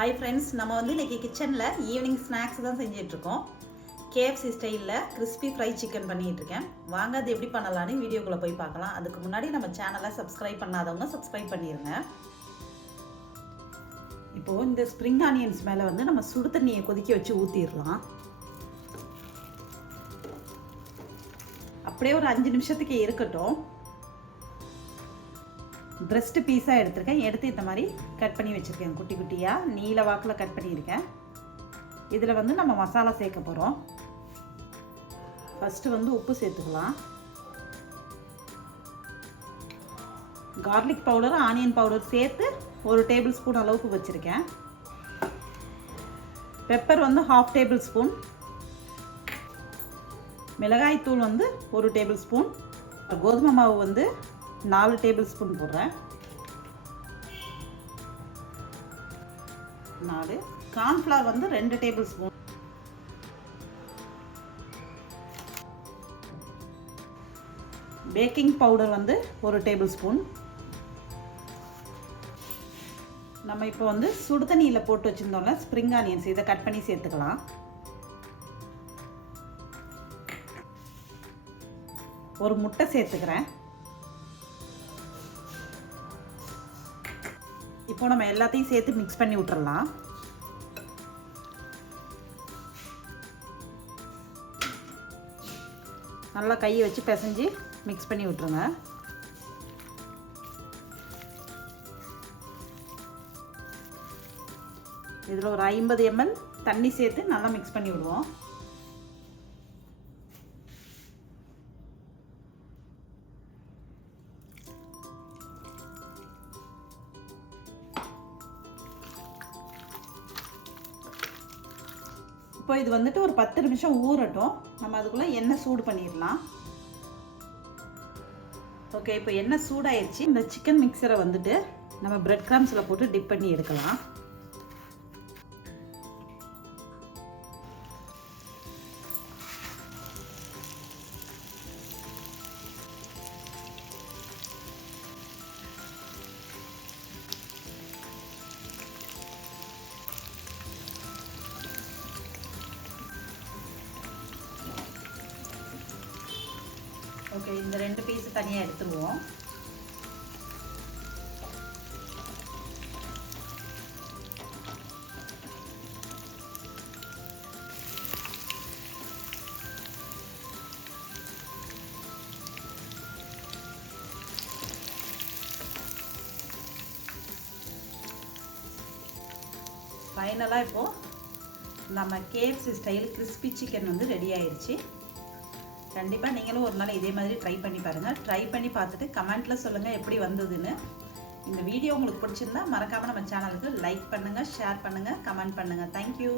Hi friends நம்ம வந்து இன்றைக்கி கிச்சனில் ஈவினிங் ஸ்நாக்ஸ் தான் செஞ்சிட்ருக்கோம். கேஎஃப்சி ஸ்டைலில் கிறிஸ்பி ஃப்ரை சிக்கன் பண்ணிகிட்ருக்கேன் வாங்க அது எப்படி பண்ணலான்னு வீடியோக்குள்ளே போய் பார்க்கலாம். அதுக்கு முன்னாடி நம்ம சேனலை சப்ஸ்கிரைப் பண்ணாதவங்க சப்ஸ்கிரைப் பண்ணிடுங்க இப்போது இந்த ஸ்ப்ரிங் ஆனியன்ஸ் மேலே வந்து நம்ம சுடு தண்ணியை கொதிக்க வச்சு ஊற்றிடலாம் அப்படியே ஒரு அஞ்சு நிமிஷத்துக்கு இருக்கட்டும். பிரஸ்ட் பீஸாக எடுத்திருக்கேன். எடுத்து இந்த மாதிரி கட் பண்ணி வச்சுருக்கேன். குட்டி குட்டியாக நீல வாக்கில் கட் பண்ணியிருக்கேன். இதில் வந்து நம்ம மசாலா சேர்க்க போகிறோம் ஃபஸ்ட்டு வந்து உப்பு சேர்த்துக்கலாம். கார்லிக் பவுடர் ஆனியன் பவுடர் சேர்த்து ஒரு டேபிள் ஸ்பூன் அளவுக்கு வச்சுருக்கேன். பெப்பர் வந்து ஹாஃப் டேபிள் ஸ்பூன் மிளகாய்த்தூள் வந்து ஒரு டேபிள் ஸ்பூன் கோதுமை மாவு வந்து நாலு டேபிள் ஸ்பூன் போடுறேன். நாலு. கார்ன்ஃப்ளவர் வந்து ரெண்டு டேபிள் ஸ்பூன். பேக்கிங் பவுடர் வந்து ஒரு டேபிள் ஸ்பூன். நம்ம இப்போ வந்து சுடு தண்ணியில் போட்டு வச்சுருந்தோம்ல ஸ்ப்ரிங் ஆனியன்ஸ் இதை கட் பண்ணி சேர்த்துக்கலாம். ஒரு முட்டை சேர்த்துக்கிறேன். இப்போ நம்ம எல்லாத்தையும் சேர்த்து மிக்ஸ் பண்ணி விட்டுறலாம். நல்லா கையை வச்சு பிசைஞ்சு மிக்ஸ் பண்ணி விட்டுருங்க. இதில் ஒரு ஐம்பது எம்எல் தண்ணி சேர்த்து நல்லா மிக்ஸ் பண்ணி விடுவோம். இப்போ இது வந்துட்டு ஒரு பத்து நிமிஷம் ஊறட்டும். நம்ம அதுக்குள்ளே எண்ணெய் சூடு பண்ணிடலாம். ஓகே இப்போ எண்ணெய் சூடாயிடுச்சு இந்த சிக்கன் மிக்சரை வந்துட்டு நம்ம பிரெட் கிராம்ஸில் போட்டு டிப் பண்ணி எடுக்கலாம். ஓகே இந்த ரெண்டு பீஸ் தனியாக எடுத்துருவோம் ஃபைனலாக இப்போது நம்ம கேஎஃப்சி ஸ்டைல் கிறிஸ்பி சிக்கன் வந்து ரெடி ஆயிடுச்சு கண்டிப்பாக நீங்களும் ஒரு நாள் இதே மாதிரி ட்ரை பண்ணி பாருங்கள் ட்ரை பண்ணி பார்த்துட்டு கமெண்ட்டில் சொல்லுங்கள் எப்படி வந்ததுன்னு. இந்த வீடியோ உங்களுக்கு பிடிச்சிருந்தா மறக்காமல் நம்ம சேனலுக்கு லைக் பண்ணுங்கள் ஷேர் பண்ணுங்கள் கமெண்ட் பண்ணுங்கள் தேங்க்யூ